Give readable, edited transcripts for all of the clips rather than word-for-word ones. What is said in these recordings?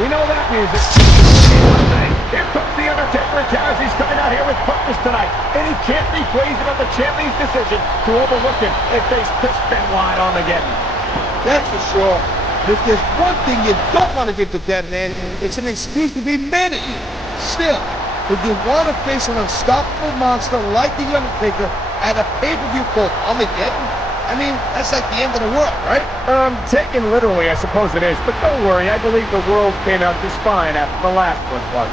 We know that music. Here comes the Undertaker, Taz. He's coming out here with purpose tonight. And he can't be brazen on the champion's decision to overlook him and face Chris Benoit on again. That's for sure. If there's one thing you don't want to get to that man, it's an excuse to be mad at you. Still, if you want to face an unstoppable monster like the Undertaker at a pay-per-view called Armageddon, I mean, that's like the end of the world, right? Taken literally, I suppose it is. But don't worry, I believe the world came out just fine after the last one was.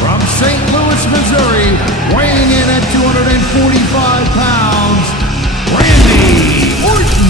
From St. Louis, Missouri, weighing in at 245 pounds, Randy Orton.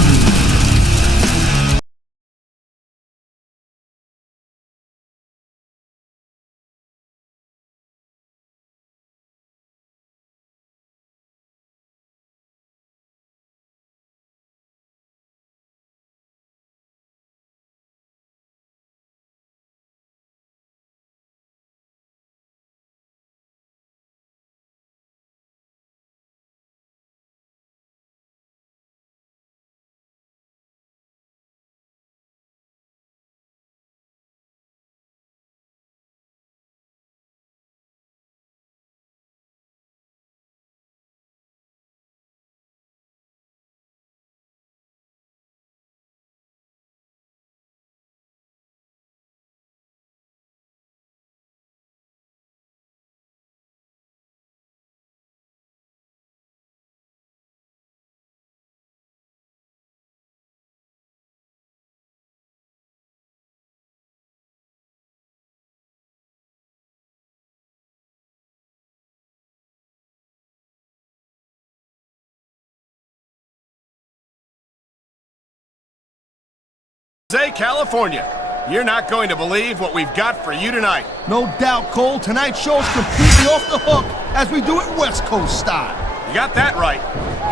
California. You're not going to believe what we've got for you tonight. No doubt, Cole. Tonight's show's completely off the hook as we do it West Coast style. You got that right.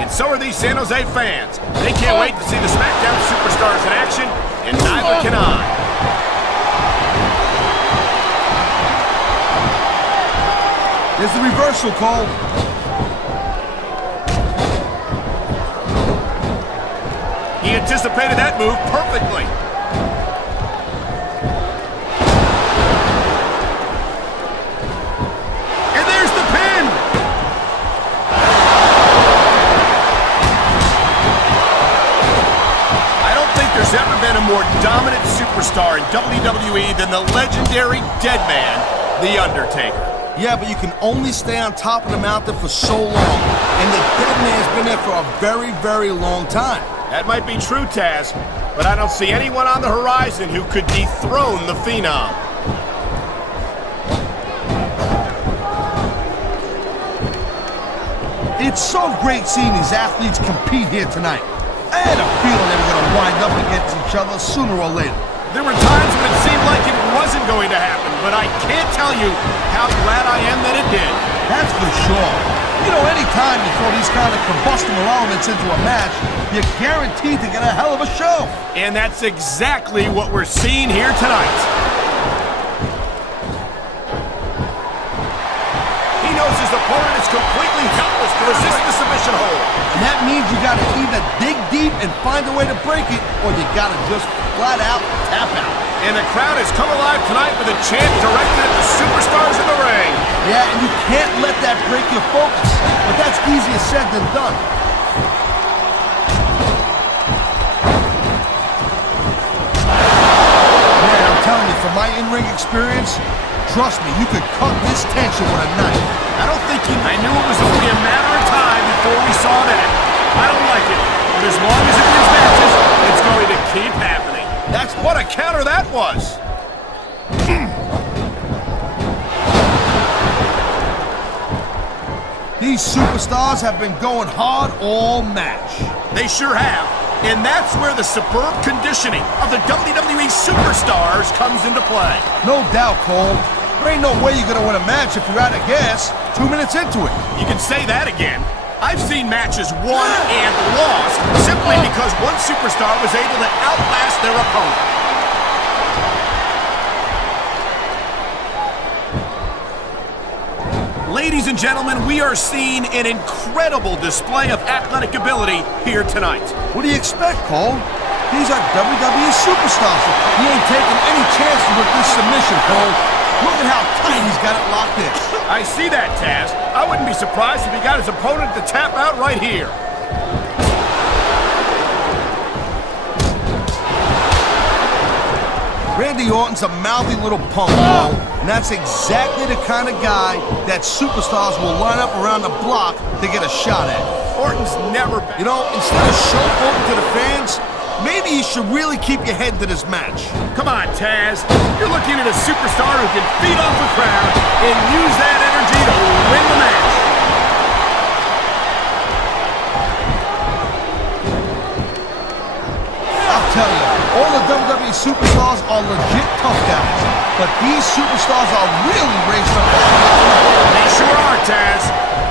And so are these San Jose fans. They can't wait to see the SmackDown superstars in action, and neither can I. There's the reversal, Cole. He anticipated that move perfectly. And there's the pin! I don't think there's ever been a more dominant superstar in WWE than the legendary dead man, The Undertaker. Yeah, but you can only stay on top of the mountain for so long. And the dead man's been there for a very, very long time. That might be true, Taz, but I don't see anyone on the horizon who could dethrone the Phenom. It's so great seeing these athletes compete here tonight. I had a feeling they were going to wind up against each other sooner or later. There were times when it seemed like it wasn't going to happen, but I can't tell you how glad I am that it did. That's for sure. You know, anytime you throw these kind of combustible elements into a match, you're guaranteed to get a hell of a show. And that's exactly what we're seeing here tonight. opponent is completely helpless to resist the submission hold. And that means you gotta either dig deep and find a way to break it, or you gotta just flat out tap out. And the crowd has come alive tonight with a chant directed at the superstars in the ring. Yeah, and you can't let that break your focus. But that's easier said than done. Man, I'm telling you, from my in-ring experience, trust me, you could cut this tension with a knife. I knew it was only a matter of time before we saw that. I don't like it, but as long as it wins matches, it's going to keep happening. That's what a counter that was. These superstars have been going hard all match. They sure have. And that's where the superb conditioning of the WWE superstars comes into play. No doubt, Cole. There ain't no way you're gonna win a match if you're out of gas 2 minutes into it. You can say that again. I've seen matches won and lost simply because one superstar was able to outlast their opponent. Ladies and gentlemen, we are seeing an incredible display of athletic ability here tonight. What do you expect, Cole? These are WWE superstars. He ain't taking any chances with this submission, Cole. Look at how tight he's got it locked in. I see that, Taz. I wouldn't be surprised if he got his opponent to tap out right here. Randy Orton's a mouthy little punk, Cole, and that's exactly the kind of guy that superstars will line up around the block to get a shot at. Orton's never... You know, instead of showboating to the fans, maybe you should really keep your head to this match. Come on, Taz. You're looking at a superstar who can feed off the crowd and use that energy to win the match. I'll tell you, all the WWE superstars are legit tough guys, but these superstars are really raised up. They sure are, Taz.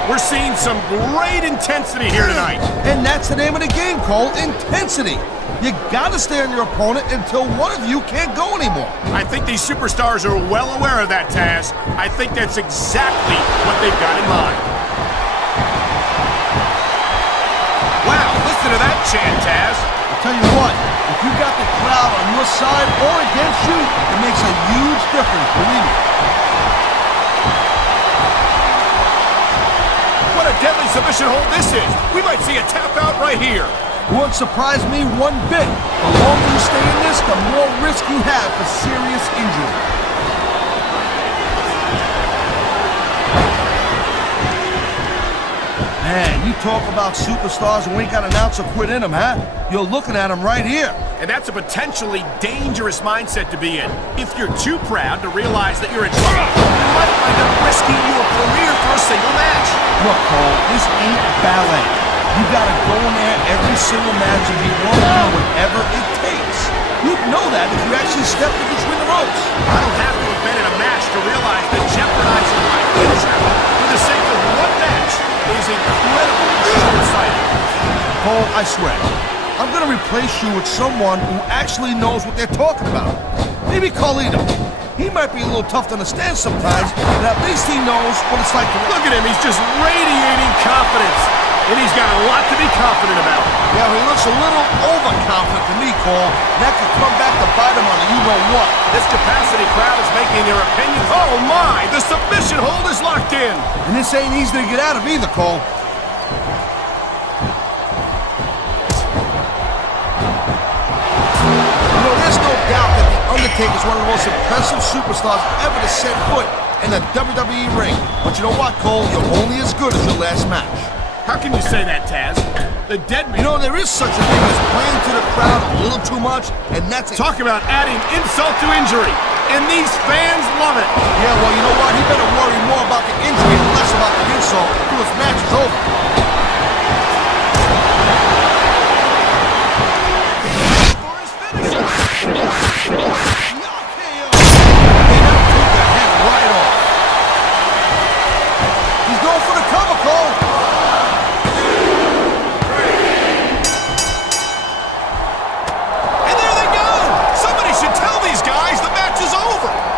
We're seeing some great intensity here tonight. And that's the name of the game, Cole, intensity. You gotta stay on your opponent until one of you can't go anymore. I think these superstars are well aware of that, Taz. I think that's exactly what they've got in mind. Wow, listen to that chant, Taz. I'll tell you what, if you got the crowd on your side or against you, it makes a huge difference, believe me. What a deadly submission hold this is. We might see a tap out right here. It won't surprise me one bit. The longer you stay in this, the more risk you have for serious injury. Man, you talk about superstars who ain't got an ounce of quit in them, huh? You're looking at them right here. And that's a potentially dangerous mindset to be in. If you're too proud to realize that you're in trouble, you might wind up risking your career for a single match. Look, Cole, this ain't ballet. You gotta go in there every single match and be willing to do whatever it takes. You'd know that if you actually stepped in between the ropes. I don't have to have been in a match to realize that jeopardizing my future for the sake of one match is incredibly short-sighted. Cole, I swear, I'm gonna replace you with someone who actually knows what they're talking about. Maybe Carlito. He might be a little tough to understand sometimes, but at least he knows what it's like to... Look at him, he's just radiating confidence. And he's got a lot to be confident about. Yeah, he looks a little overconfident to me, Cole. That could come back to bite him on a you-know-what. This capacity crowd is making their opinions... Oh, my! The submission hold is locked in! And this ain't easy to get out of either, Cole. You know, there's no doubt that The Undertaker is one of the most impressive superstars ever to set foot in the WWE ring. But you know what, Cole? You're only as good as your last match. How can you say that, Taz? The dead man... You know, there is such a thing as playing to the crowd a little too much, and that's... Talk about adding insult to injury. And these fans love it. Yeah, well, you know what? He better worry more about the injury and less about the insult until his match is over. He's going for the cover, Cole.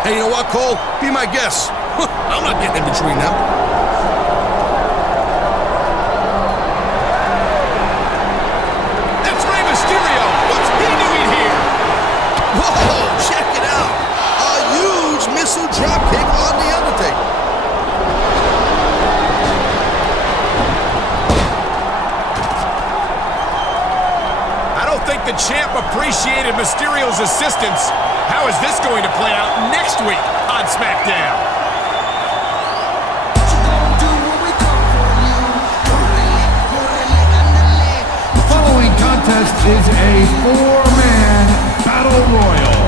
Hey, you know what, Cole? Be my guest. I'm not getting in between them. champ appreciated Mysterio's assistance. How is this going to play out next week on SmackDown? The following contest is a four-man battle royal.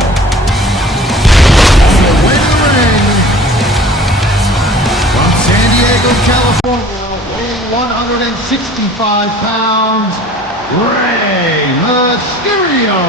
To win the ring, from San Diego, California, weighing 165 pounds, Rey Mysterio.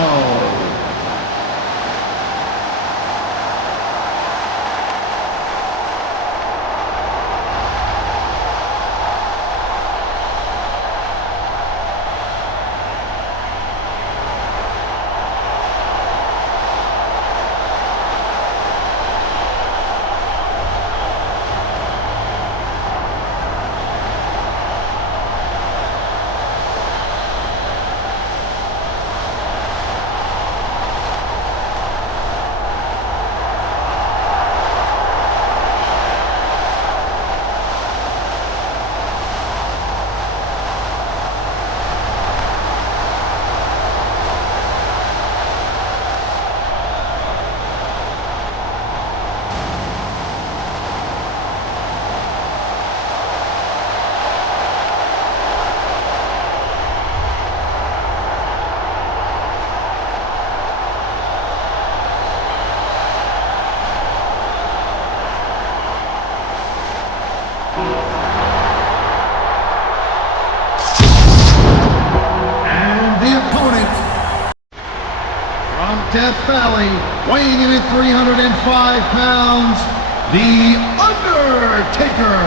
Death Valley, weighing in at 305 pounds, the Undertaker.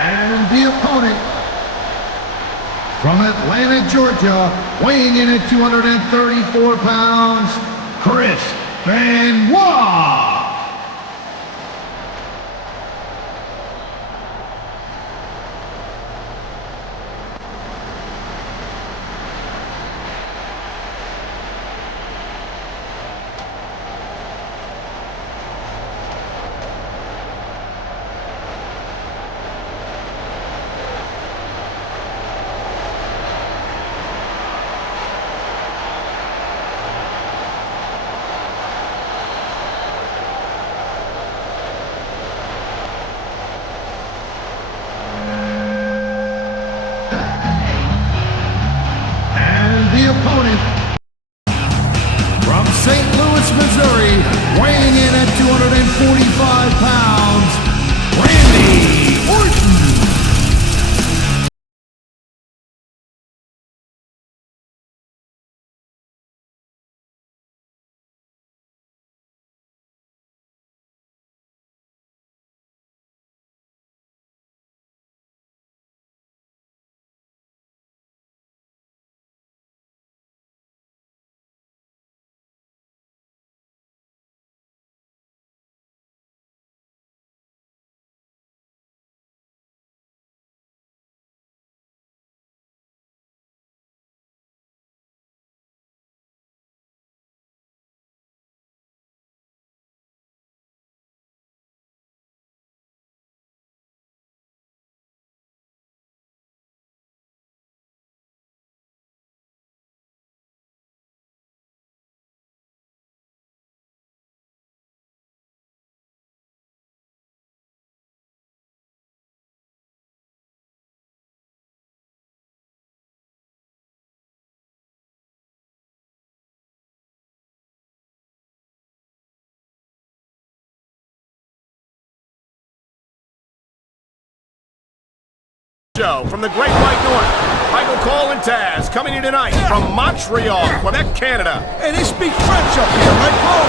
And the opponent, from Atlanta, Georgia, weighing in at 234 pounds, Chris Benoit. The opponent, from St. Louis, Missouri, weighing in at 245 pounds, Randy Orton. show from the Great White North. Michael Cole and Taz coming in tonight from Montreal, Quebec, Canada. Hey, they speak French up here, right, Cole?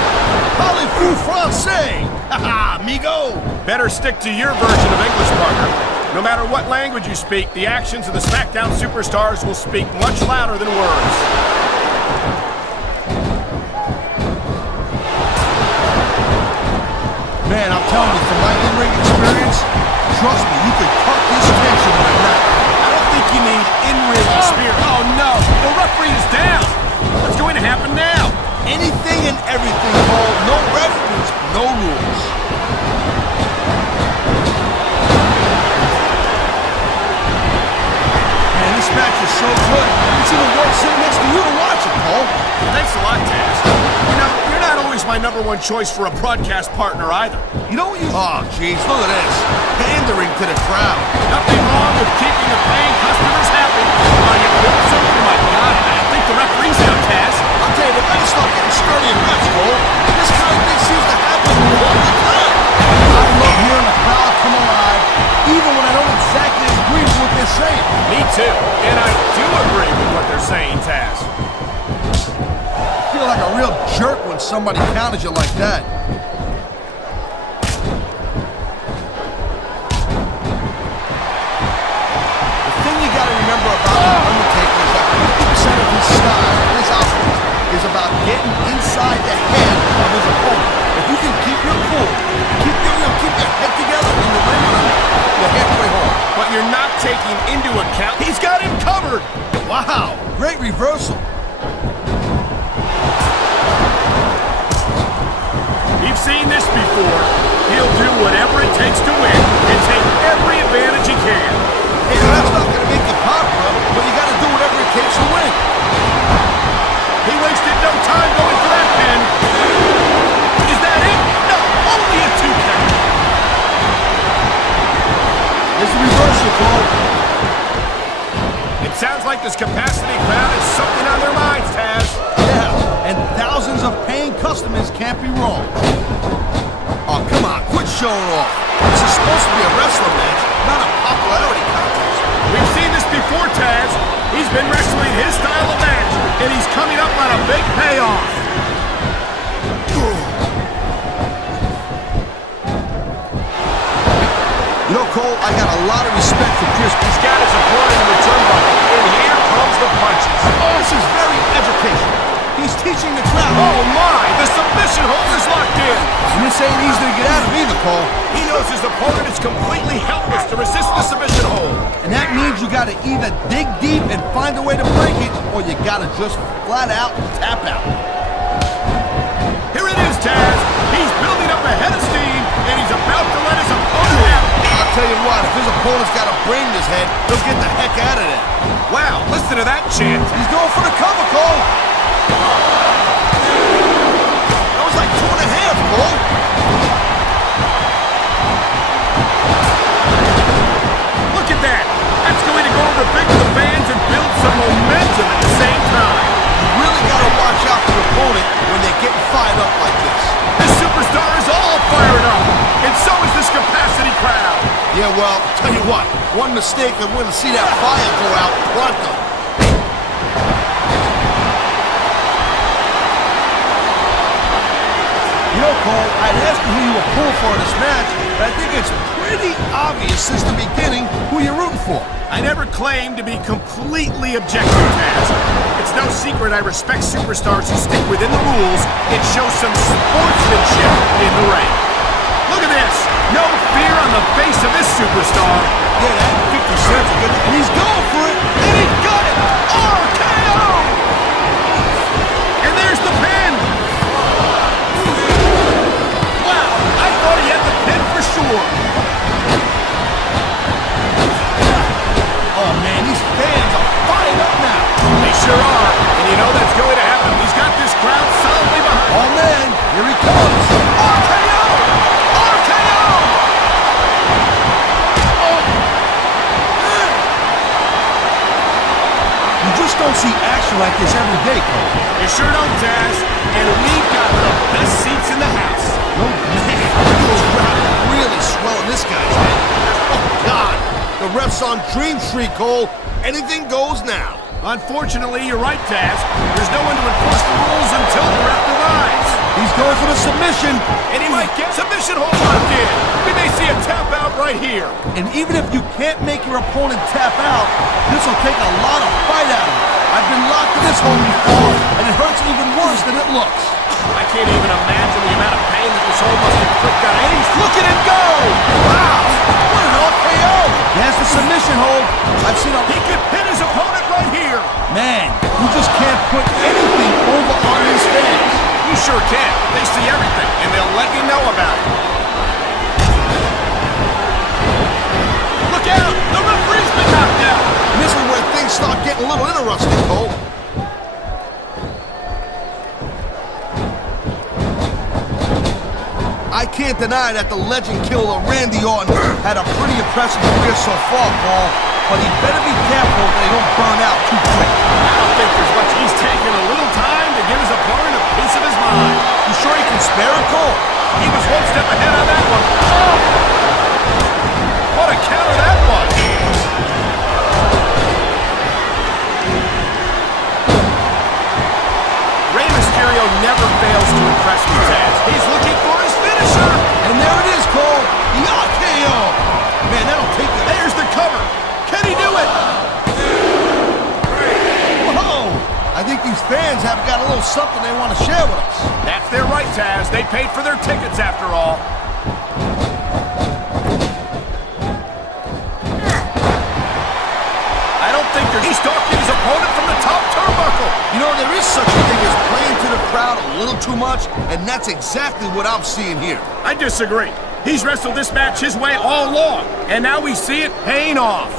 Parlez-vous français? Haha, amigo. Better stick to your version of English, partner. No matter what language you speak, the actions of the SmackDown superstars will speak much louder than words. Man, I'm telling you, from my in-ring experience, trust me, you could cut this tension in a night. I don't think you need in-ring experience. Oh, no. The referee is down. What's going to happen now? Anything and everything, Cole. No referees, no rules. Man, this match is so good. It's even worth sitting next to you to watch it, Cole. Thanks a lot, Taz. You know, you're not always my #1 choice for a broadcast partner either. You know what you... Oh, jeez, look at this. Pandering to the crowd. Nothing wrong with keeping the paying customers happy. Oh, you built something? Oh, my God. I think the referee's out, Taz. I'll tell you, they better start getting sturdy and nuts, Cole. This kind of thing seems to happen all the time. I love hearing the crowd come alive, even when I don't exactly agree with what they're saying. Me too. And I do agree with what they're saying, Taz. I feel like a real jerk when somebody counters you like that. The thing you gotta remember about the Undertaker is that 50% of his style, his outfit, is about getting inside the head of his opponent. If you can keep your cool, keep your head together in the ring with him, you're halfway home. But you're not taking into account he's got him covered. Wow, great reversal. We've seen this before. He'll do whatever it takes to win and take every advantage he can. Hey, that's not gonna make you popular, but you gotta do whatever it takes to win. He wasted no time going for that pin. Is that it? No, only a 2 count. There's the reversal, Cole. It sounds like this capacity crowd has something on their minds, Taz. Yeah, and thousands of paying customers can't be wrong. Oh, come on, quit showing off. This is supposed to be a wrestling match, not a popularity contest. We've seen this before, Taz. He's been wrestling his style of match, and he's coming up on a big payoff. You know, Cole, I got a lot of respect for Chris. He's got his opponent in the turnbuckle, and here comes the punches. Oh, this is very educational. He's teaching the crowd. Oh, my! The submission hold is locked in. And this ain't easy to get out of either, Cole. He knows his opponent is completely helpless to resist the submission hold. And that means you gotta either dig deep and find a way to break it, or you gotta just flat out tap out. Here it is, Taz. He's building up a head of steam, and he's about to let his opponent out. I'll tell you what, if his opponent's got a brain in his head, he'll get the heck out of there. Wow, listen to that chant. He's going for the cover, Cole. That was like 2.5, Cole. Look at that. That's going to go over big to the fans and build some momentum at the same time. You really gotta watch out for your opponent when they're getting fired up like this. This superstar is all fired up, and so is this capacity crowd. Yeah, well, tell you what, one mistake and we're gonna see that fire go out pronto. You know, Cole, I'd ask you who you were pulling for in this match, but I think it's pretty obvious since the beginning who you're rooting for. I never claimed to be completely objective, Taz. It's no secret I respect superstars who stick within the rules and show some sportsmanship in the ring. Look at this. No fear on the face of this superstar. Yeah, that 50 cents will get it, and he's going for it. And he got it! RKO! And there's the pin! Wow, I thought he had the pin for sure. Oh, man, these fans are fired up now. They sure are. And you know that's going to happen. He's got this crowd solidly behind. Oh, man, here he comes. RKO! RKO! You just don't see action like this every day, Cole. You sure don't, Taz. And we've got the best seats in the house. Oh, man, this crowd is really swelling this guy's head. Oh, God. The ref's on Dream Street, Cole. Anything goes now. Unfortunately, you're right, Taz. There's no one to enforce the rules until the ref divides. He's going for the submission. And he might get submission hold locked in. We may see a tap out right here. And even if you can't make your opponent tap out, this will take a lot of fight out of him. I've been locked in this hold before, and it hurts even worse than it looks. I can't even imagine the amount of pain that this hold must inflict on any... Look at him go! Wow! What an RKO! He has the submission hold. I've seen a... He could hit his opponent right here. Man, you just can't put anything over on his fans. You sure can. They see everything, and they'll let you know about it. Look out! The referee's been knocked out! And this is where things start getting a little interesting, Cole. I can't deny that the legend killer Randy Orton had a pretty impressive career so far, Paul, but he better be careful that he don't burn out too quick. I don't think there's much. He's taking a little time to give his opponent a piece of his mind. You sure he can spare it, Cole? He was one step ahead on that one. Oh! What a counter that was! Rey Mysterio never fails to impress me, Taz. He's looking for his finisher! And there it is, Cole. The RKO. Man, that'll take it. There's the cover. Can he do it? Whoa! I think these fans have got a little something they want to share with us. That's their right, Taz. They paid for their tickets after all. I don't think he's stalking his opponent from the top turnbuckle. You know, there is such a thing as playing to the crowd a little too much, and that's exactly what I'm seeing here. I disagree. He's wrestled this match his way all along, and now we see it paying off.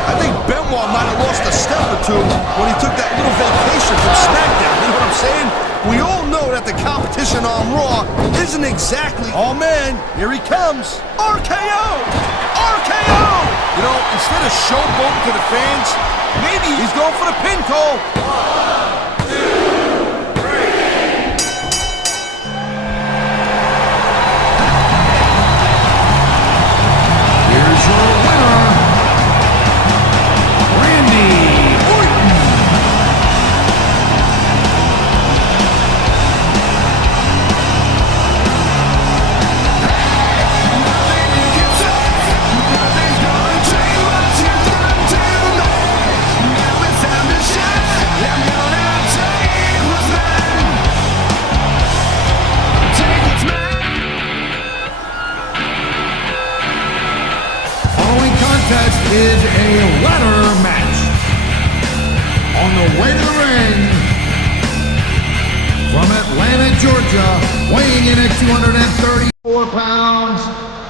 I think Benoit might have lost a step or two when he took that little vacation from SmackDown. You know what I'm saying? We all know that the competition on Raw isn't exactly... Oh, man, here he comes. RKO! RKO! You know, instead of showboating to the fans, maybe he's going for the pin, Cole. 1, 2, 3. Here's your winner, Randy Orton. Following contest is a ladder match. On the way to the ring, from Atlanta, Georgia, weighing in at 234 pounds,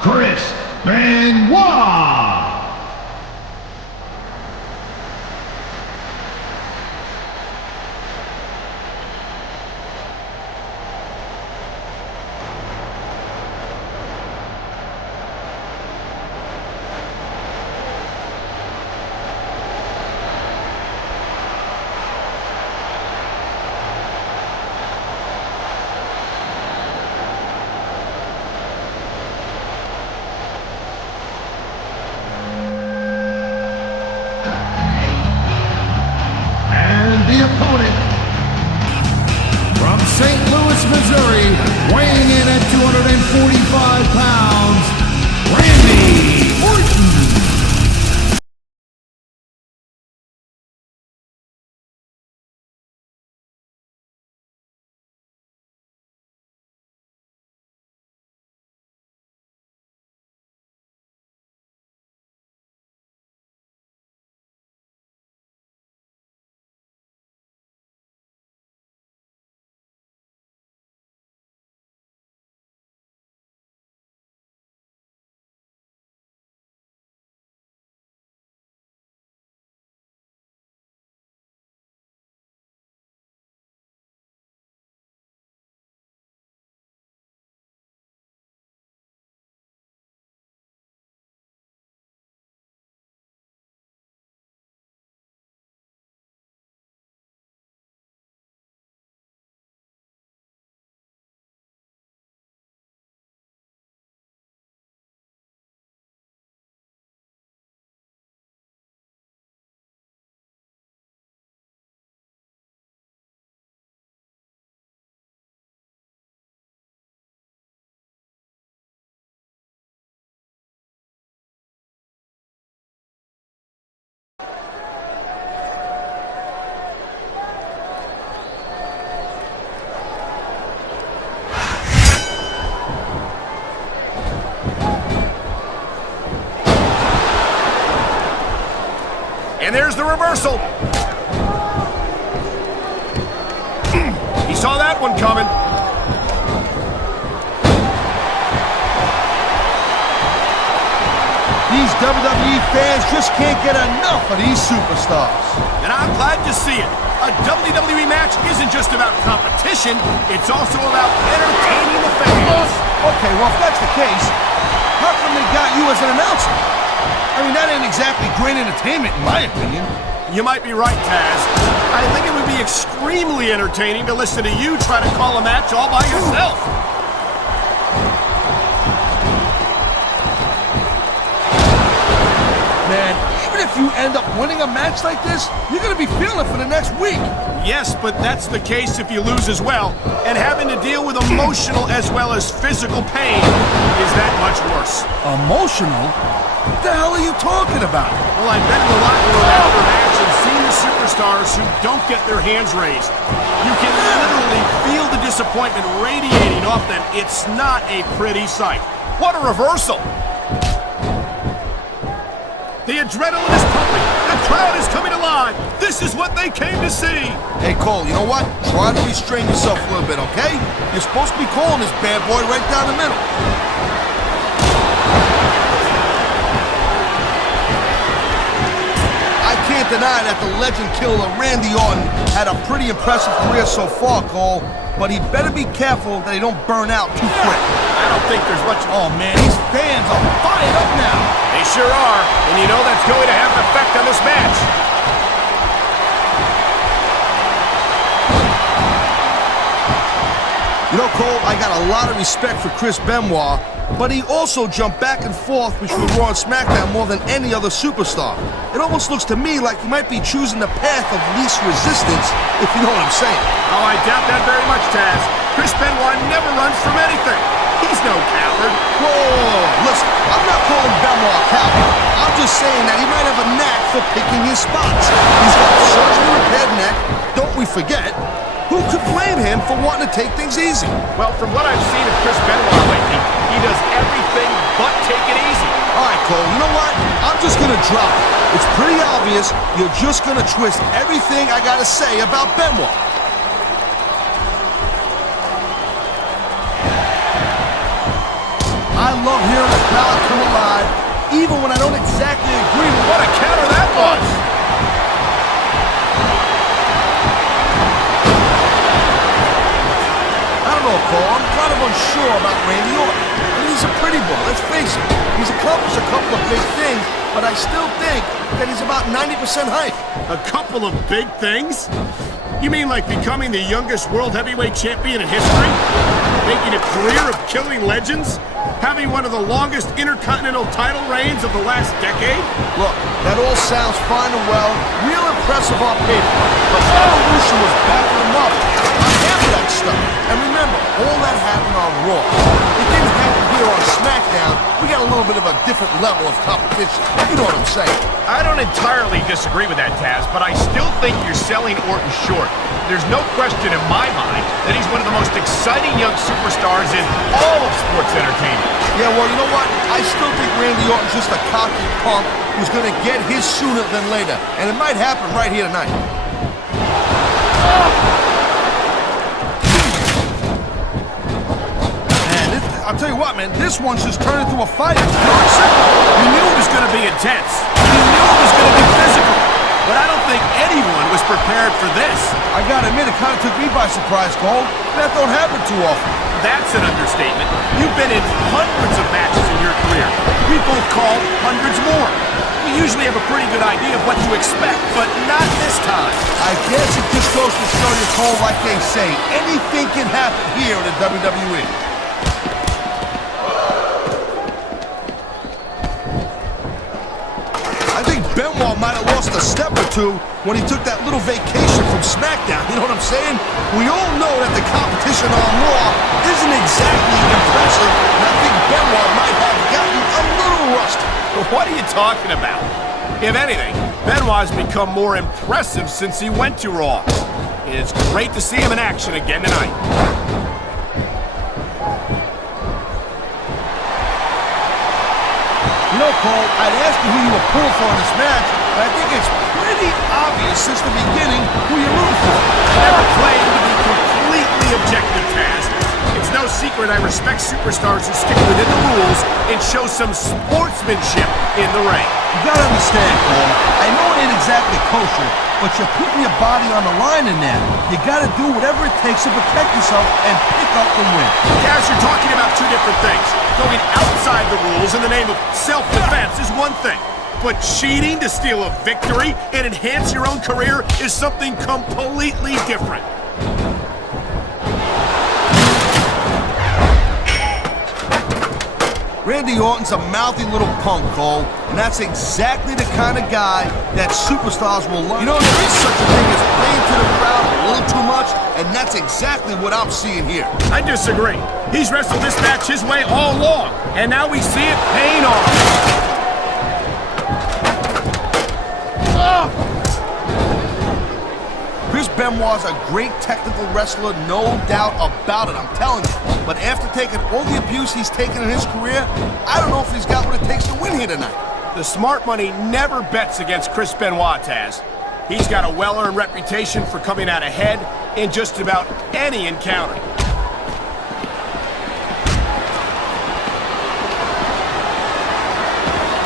Chris Benoit. And the opponent, from St. Louis, Missouri, weighing in at 245 pounds, Randy Orton. And there's the reversal. He saw that one coming. These WWE fans just can't get enough of these superstars. And I'm glad to see it. A WWE match isn't just about competition, it's also about entertaining the fans. Okay, well, if that's the case, how come they got you as an announcer? I mean, that ain't exactly great entertainment, in my opinion. You might be right, Taz. I think it would be extremely entertaining to listen to you try to call a match all by yourself. Man, even if you end up winning a match like this, you're gonna be feeling it for the next week. Yes, but that's the case if you lose as well. And having to deal with emotional as well as physical pain is that much worse. Emotional? What the hell are you talking about? Well, I've been in the locker room after a match and seen the superstars who don't get their hands raised. You can literally feel the disappointment radiating off them. It's not a pretty sight. What a reversal! The adrenaline is pumping. The crowd is coming alive. This is what they came to see. Hey, Cole, you know what? Try to restrain yourself a little bit, okay? You're supposed to be calling this bad boy right down the middle. I can't deny that the legend killer Randy Orton had a pretty impressive career so far, Cole, but he better be careful that he don't burn out too quick. I don't think there's much... Oh, man, these fans are fired up now. They sure are, and you know that's going to have an effect on this match. You know, Cole, I got a lot of respect for Chris Benoit, but he also jumped back and forth between Raw and SmackDown more than any other superstar. It almost looks to me like he might be choosing the path of least resistance, if you know what I'm saying. Oh, I doubt that very much, Taz. Chris Benoit never runs from anything. He's no coward. Whoa, listen, I'm not calling Benoit a coward. I'm just saying that he might have a knack for picking his spots. He's got a surgically repaired neck, don't we forget. Who could blame him for wanting to take things easy? Well, from what I've seen of Chris Benoit lately, he does everything but take it easy. All right, Cole, you know what? I'm just going to drop it. It's pretty obvious you're just going to twist everything I got to say about Benoit. I love hearing the crowd come alive, even when I don't exactly agree with What a counter that was! I don't know, Cole. I'm kind of unsure about Randy Orton. I mean, he's a pretty boy, let's face it. He's accomplished a couple of big things, but I still think that he's about 90% hype. A couple of big things? You mean like becoming the youngest world heavyweight champion in history? Making a career of killing legends? Having one of the longest intercontinental title reigns of the last decade? Look, that all sounds fine and well, real impressive on paper, but Evolution was backing him up on half of that stuff. And remember, all that happened on Raw. It didn't happen here on SmackDown. We got a little bit of a different level of competition. You know what I'm saying? I don't entirely disagree with that, Taz, but I still think you're selling Orton short. There's no question in my mind that he's one of the most exciting young superstars in all of sports entertainment. Yeah, well, you know what? I still think Randy Orton's just a cocky punk who's going to get his sooner than later. And it might happen right here tonight. Man, I'll tell you what, man. This one's just turned into a fight. You knew it was going to be intense. You knew it was going to be physical. But I don't think anyone was prepared for this. I gotta admit, it kind of took me by surprise, Cole. That don't happen too often. That's an understatement. You've been in hundreds of matches in your career. We've both called hundreds more. We usually have a pretty good idea of what to expect, but not this time. I guess it just goes to show you, Cole, like they say, anything can happen here in the WWE. I think Benoit might have lost a step or two when he took that little vacation from SmackDown. You know what I'm saying? We all know that the competition on Raw isn't exactly impressive, and I think Benoit might have gotten a little rusty. What are you talking about? If anything, Benoit's become more impressive since he went to Raw. It's great to see him in action again tonight. You You know, Cole, I'd ask you who you were pulling for in this match, but I think it's pretty obvious since the beginning who you're rooting for. I never claimed to be completely objective, Taz. It's no secret I respect superstars who stick within the rules and show some sportsmanship in the ring. You gotta understand, Cole, I know it ain't exactly kosher, but you're putting your body on the line in there. You gotta do whatever it takes to protect yourself and pick up the win. Taz, you're talking about two different things. Going outside the rules in the name of self-defense is one thing. But cheating to steal a victory and enhance your own career is something completely different. Randy Orton's a mouthy little punk, Cole, and that's exactly the kind of guy that superstars will learn. You know, there is such a thing as playing to the crowd a little too much, and that's exactly what I'm seeing here. I disagree. He's wrestled this match his way all along, and now we see it paying off. Chris Benoit's a great technical wrestler, no doubt about it, I'm telling you. But after taking all the abuse he's taken in his career, I don't know if he's got what it takes to win here tonight. The smart money never bets against Chris Benoit, Taz. He's got a well-earned reputation for coming out ahead in just about any encounter.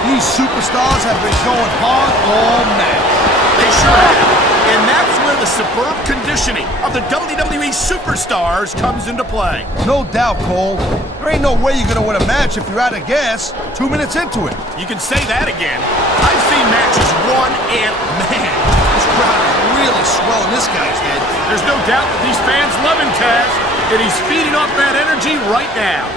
These superstars have been going hard all match. They sure have. And that's where the superb conditioning of the WWE superstars comes into play. No doubt, Cole. There ain't no way you're gonna win a match if you're out of gas 2 minutes into it. You can say that again. I've seen matches won and, man, This crowd is really swelling this guy's head. there's no doubt that these fans love him, Taz, and he's feeding off that energy right now.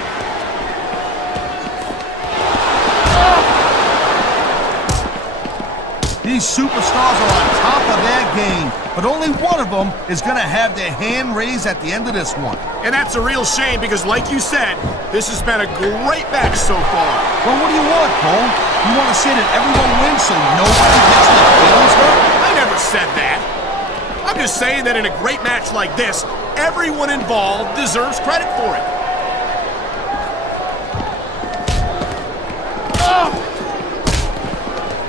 These superstars are on top of their game, but only one of them is going to have their hand raised at the end of this one. And that's a real shame because, like you said, this has been a great match so far. Well, what do you want, Cole? You want to say that everyone wins so nobody gets their feelings hurt? I never said that. I'm just saying that in a great match like this, everyone involved deserves credit for it.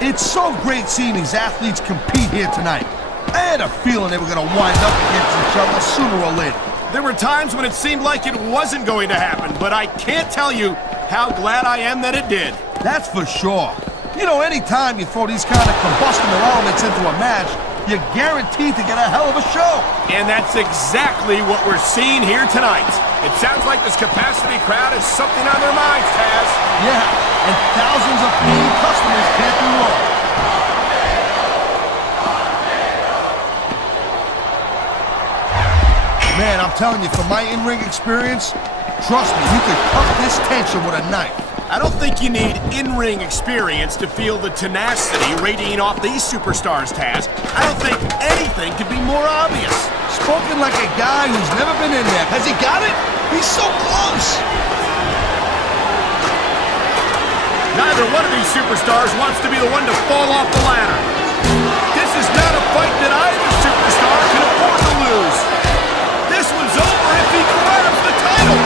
It's so great seeing these athletes compete here tonight. I had a feeling they were going to wind up against each other sooner or later. There were times when it seemed like it wasn't going to happen, but I can't tell you how glad I am that it did. That's for sure. You know, anytime you throw these kind of combustible elements into a match, you're guaranteed to get a hell of a show. And that's exactly what we're seeing here tonight. It sounds like this capacity crowd has something on their minds, Taz. Yeah, and thousands of paying customers can't be wrong. Man, I'm telling you, from my in-ring experience, trust me, you could cut this tension with a knife. I don't think you need in-ring experience to feel the tenacity radiating off these superstars, Taz. I don't think anything could be more obvious. Spoken like a guy who's never been in there. Has he got it? He's so close. Neither one of these superstars wants to be the one to fall off the ladder. This is not a fight that either superstar can afford to lose. This one's over if he grabs the title.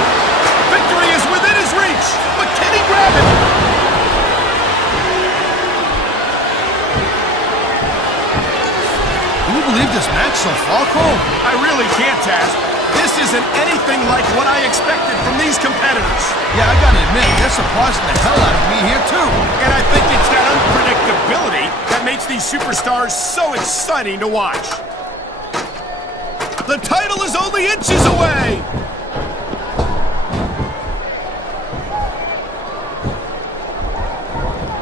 Victory is within his reach, but can he grab it? Can you believe this match so far, Cole? I really can't, Taz. This isn't anything like what I expected from these competitors. Yeah, I gotta admit, they're surprising the hell out of me here, too. And I think it's that unpredictability that makes these superstars so exciting to watch. The title is only inches away!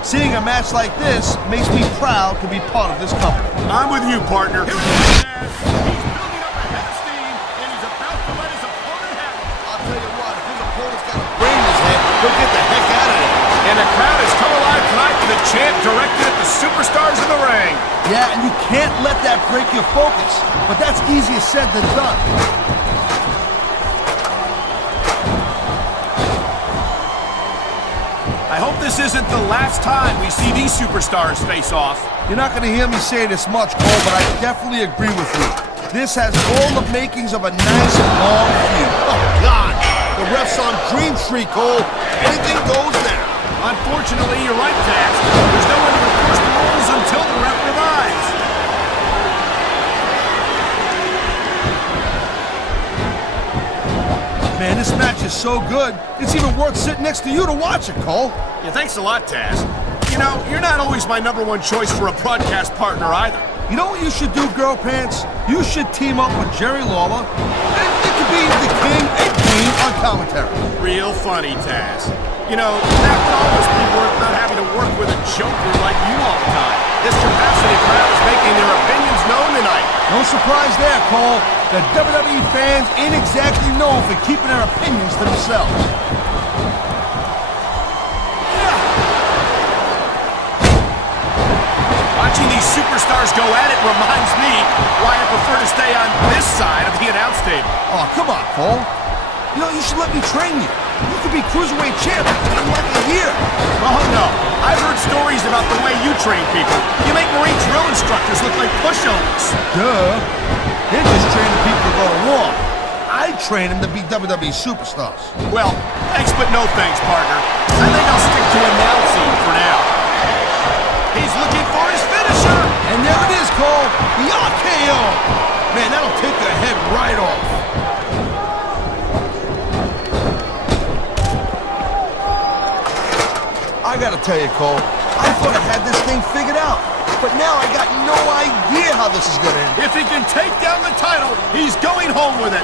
Seeing a match like this makes me proud to be part of this company. I'm with you, partner. Here it is, Taz. He's building up a head of steam, and he's about to let his opponent have it. I'll tell you what, if his opponent's got a brain in his head, he'll get the heck out of there. And the crowd has come alive tonight with a chant directed at the superstars in the ring. Yeah, and you can't let that break your focus. But that's easier said than done. I hope this isn't the last time we see these superstars face off. You're not going to hear me say this much, Cole, but I definitely agree with you. This has all the makings of a nice long feud. Oh, God! The ref's on Dream Street, Cole. Anything goes now. unfortunately, you're right, Taz. There's no one to enforce the rules until the ref revives. Man, this match is so good, it's even worth sitting next to you to watch it, Cole. Yeah, thanks a lot, Taz. You know, you're not always my #1 choice for a broadcast partner either. You know what you should do, Girl Pants? You should team up with Jerry Lawler, and it could be the king and queen on commentary. Real funny, Taz. You know, that would almost be worth not having to work with a joker like you all the time. This capacity crowd is making their opinions known tonight. No surprise there, Cole. The WWE fans ain't exactly known for keeping their opinions to themselves. Watching these superstars go at it reminds me why I prefer to stay on this side of the announce table. Oh, come on, Cole. You know, you should let me train you. You could be Cruiserweight champ in like a year. Oh, no. I've heard stories about the way you train people. You make Marine drill instructors look like pushovers. Duh. They're just training people to go to war. I train them to be WWE superstars. Well, thanks but no thanks, partner. I think I'll stick to announcing for now. He's looking for his finisher. And there it is, Cole. The RKO. Man, that'll take your head right off. I gotta tell you, Cole, I thought I had this thing figured out. But now I got no idea how this is gonna end. If he can take down the title, he's going home with it.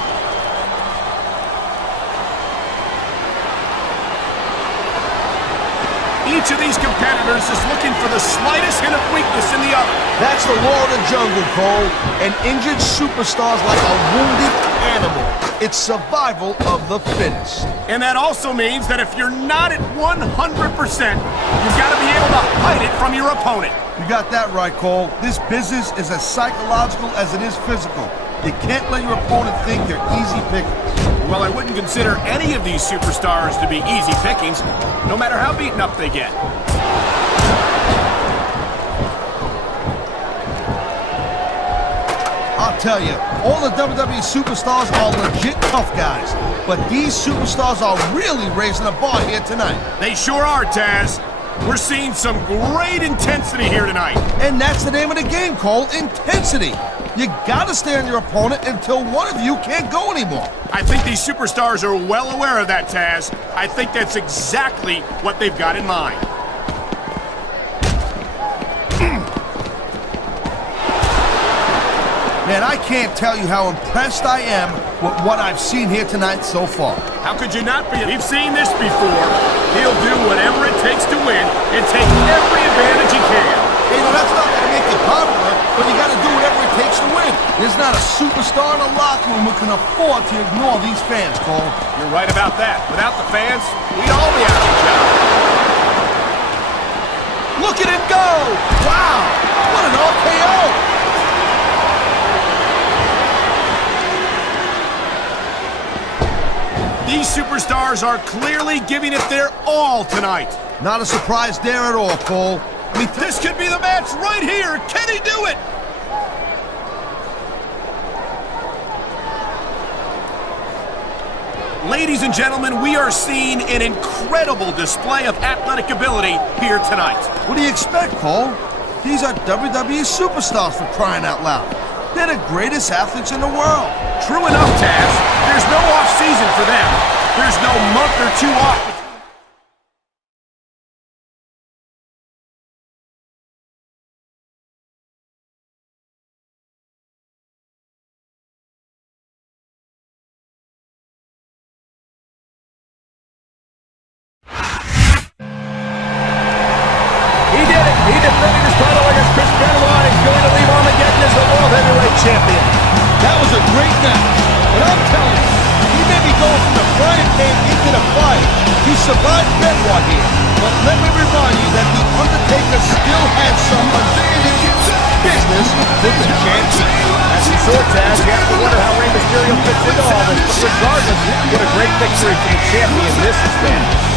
Each of these competitors is looking for the slightest hint of weakness in the other. That's the law of the jungle, Cole. An injured superstar's like a wounded animal. It's survival of the fittest. And that also means that if you're not at 100%, you've got to be able to hide it from your opponent. You got that right, Cole. This business is as psychological as it is physical. You can't let your opponent think you're easy pickings. Well, I wouldn't consider any of these superstars to be easy pickings, no matter how beaten up they get. I'll tell you, all the WWE superstars are legit tough guys. But these superstars are really raising the bar here tonight. They sure are, Taz. We're seeing some great intensity here tonight. And that's the name of the game, Cole, intensity. You gotta stay on your opponent until one of you can't go anymore. I think these superstars are well aware of that, Taz. I think that's exactly what they've got in mind. Man, I can't tell you how impressed I am with what I've seen here tonight so far. How could you not be? We've seen this before. He'll do whatever it takes to win and take every advantage he can. Hey, now that's not gonna make you popular, but you gotta do whatever it takes to win. There's not a superstar in the locker room who can afford to ignore these fans, Cole. You're right about that. Without the fans, we'd all be out of a job. Look at him go! Wow, what an RKO! These superstars are clearly giving it their all tonight. Not a surprise there at all, Cole. I mean, This could be the match right here. Can he do it? Ladies and gentlemen, we are seeing an incredible display of athletic ability here tonight. what do you expect, Cole? These are WWE superstars, for crying out loud. They're the greatest athletes in the world. True enough, Taz. There's no off-season for them. There's no month or two off. He did it. He defended his title against Chris Benoit. He's going to leave Armageddon as the World Heavyweight Champion. That was a great match. And I'm telling you, he may be going from the frying pan into the fire. He survived Benoit here. But let me remind you that the Undertaker still has some business with the champion. As you saw, Taz, you have to wonder how Rey Mysterio fits into all this. But regardless, what a great victory for the champion this has been.